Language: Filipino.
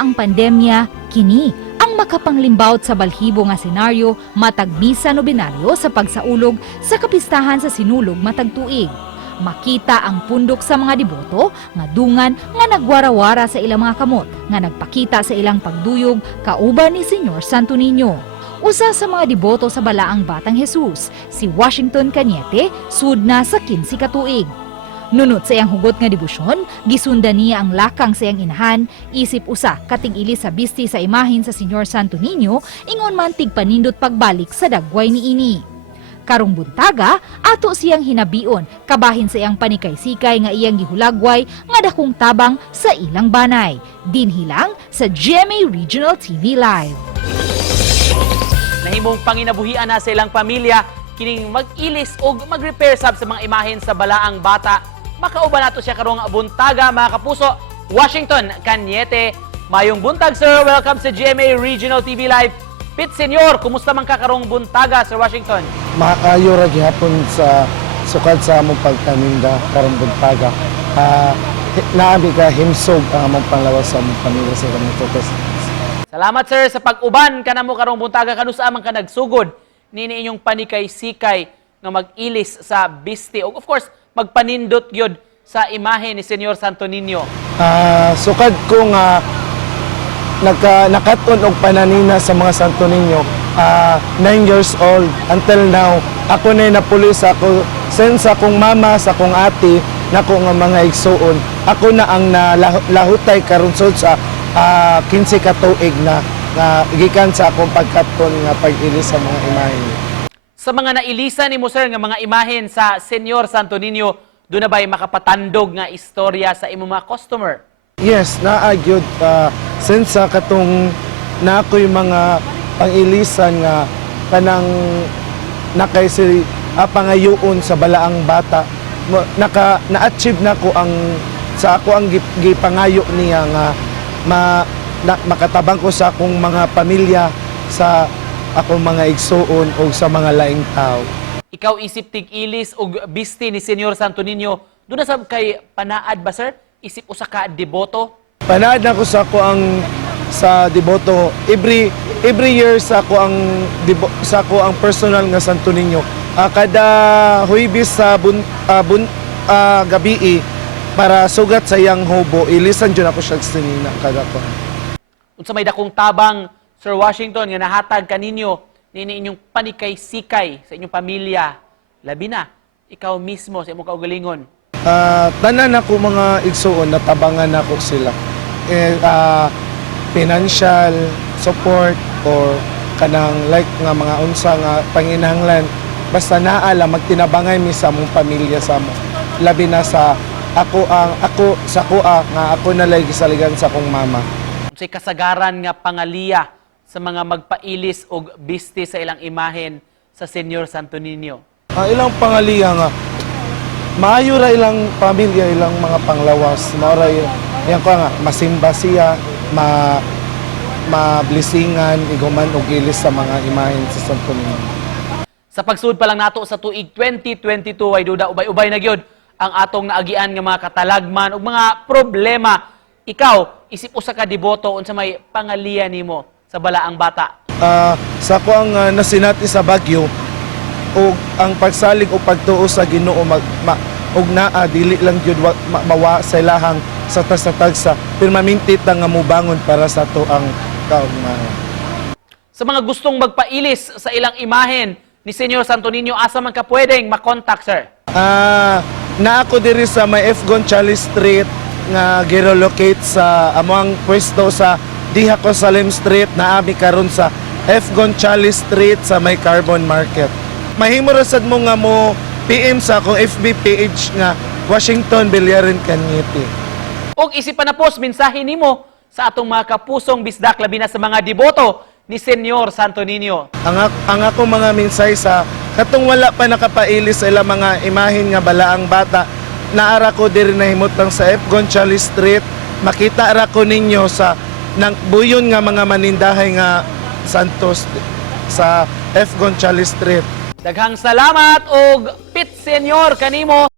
pa ang pandemya, kini ang makapanglimbawt sa balhibo nga senaryo matag misa nobinaryo sa pagsaulog sa kapistahan sa sinulog matag tuig. Makita ang pundok sa mga deboto nga dungan nga nagwarawara sa ilang mga kamot nga nagpakita sa ilang pagduyog kauban ni Senyor Santo Niño. Usa sa mga deboto sa Balaang Batang Jesus, si Washington Cañete, sud na sa 15 ka tuig. Nunot sa iyang hugot nga debosyon, gisundan niya ang lakang sa iyang inahan, isip usa kating-ili sa bisti sa imahin sa Senyor Santo Niño, ingon man tigpanindot pagbalik sa dagway niini. Karong buntaga, ato siyang hinabion, kabahin sa iyang panikay-sikay nga iyang gihulagway nga dakong tabang sa ilang banay. Dinhilang sa GMA Regional TV Live. Nahimong panginabuhian na sa ilang pamilya, kining mag-ilis o mag-repair sab sa mga imahen sa Balaang Bata. Makauban nato siya karong buntaga, mga kapuso. Washington Cañete, mayong buntag sir, welcome sa GMA Regional TV Live. Pit Senyor, kumusta man ka karong buntaga, Sir Washington? Makakayo ra gihapon sa sukad sa among pagtaninda karong buntaga. Naabi ka himsog ang among panglawas sa among pamilya sa kamong tutos. Salamat sir sa pag-uban kanamo karong buntaga, kanusa man ka nagsugod nini inyong panikay-sikay nga mag-ilis sa bisti o of course magpanindot gyud sa imahe ni Senyor Santo Niño. Sukad ko nga nakaton og pananina sa mga Santo Niño, 9 years old until now. Ako na napulis ako since akong mama sa akong ate nako nga mga igsuon. Ako na ang nalahutay karon sa 15 ka tuig na gikan sa akong pagkaton nga pag-ilis sa mga imahe. Sa mga nailisan ni mo sir nga mga imahen sa Senyor Santo Niño, doon na ba'y makapatandog nga istorya sa imong mga customer? Yes, naagyod. Since katong na ako'y mga pang-ilisan nga kanang nakay si pangayoon sa Balaang Bata, na-achieve na ko ang sa ako ang gipangayo niya nga makatabang ko sa akong mga pamilya, sa akong mga igsuon o sa mga laing tao. Ikaw isip tig-ilis o bisti ni Senyor Santo Niño, doon na sab kay panaad ba sir? Isip usa ka deboto? Panaad na ko sa ako ang sa deboto. Every year sa ako ang personal nga Santo Niño. Kada Huwebes sa gabi para sugat sa iyang hobo, ilisan dyan ako siya sinina kada ko. Unsa may dakong tabang Sir Washington nga nahatag kaninyo nini inyong panikay-sikay sa inyong pamilya, labi na ikaw mismo sa imong kaugalingon? Tanan ako mga igsuon, natabangan ako sila. Financial support or kanang like nga mga unsa nga panginahanglan, basta naala magtinabangay mi sa among pamilya sa among labi na sa ako nga ako nalay gisaligan sa akong mama. Unsay kasagaran nga pangaliya sa mga magpailis o bisti sa ilang imahen sa Senyor Santo Niño? Ilang pangaliya nga maayo ra ilang pamilya, ilang mga panglawas. Maura yan ko nga masimba siya, mablisingan, iguman og ilis sa mga imahen sa Santo Niño. Sa pagsud pa lang nato sa tuig 2022 ay duda ubay-ubay na gyud ang atong naagian nga mga katalagman ug mga problema. Ikaw isip usa ka deboto unsa may pangaliya nimo sa Balaang Bata? Sa ko ang nasinati sa Baguio o ang pagsalig o pagtuo sa Ginoo og naa dili lang gyud mawa sa ilahang sa tagsa permanente nga mobangon para sa to ang kaugmahan. Sa mga gustong magpailis sa ilang imahen ni Senyor Santo Niño, asa man ka pwedeng makontak sir? Na ako diri sa may F. Gonzales Street nga girelocate sa among pwesto sa diha ko Salim Street, naami karon sa F. Gonzales Street sa may Carbon Market. Mahimo ra sad mo nga mo PM sa akong FB page nga Washington Villarin Cañete. Og isipan na post mensahe nimo sa atong mga kapusong bisdak labi na sa mga deboto ni Senyor Santo Niño. Ang ako mga mensahe sa katong wala pa nakapailis sa ilang mga imahen nga Balaang Bata, naara ko diri na himutang sa F. Gonzales Street, makita ra ko ninyo sa nang buyon nga mga manindahay nga Santos sa F. Gonzales Street. Daghang salamat og Pit Senyor kanimo.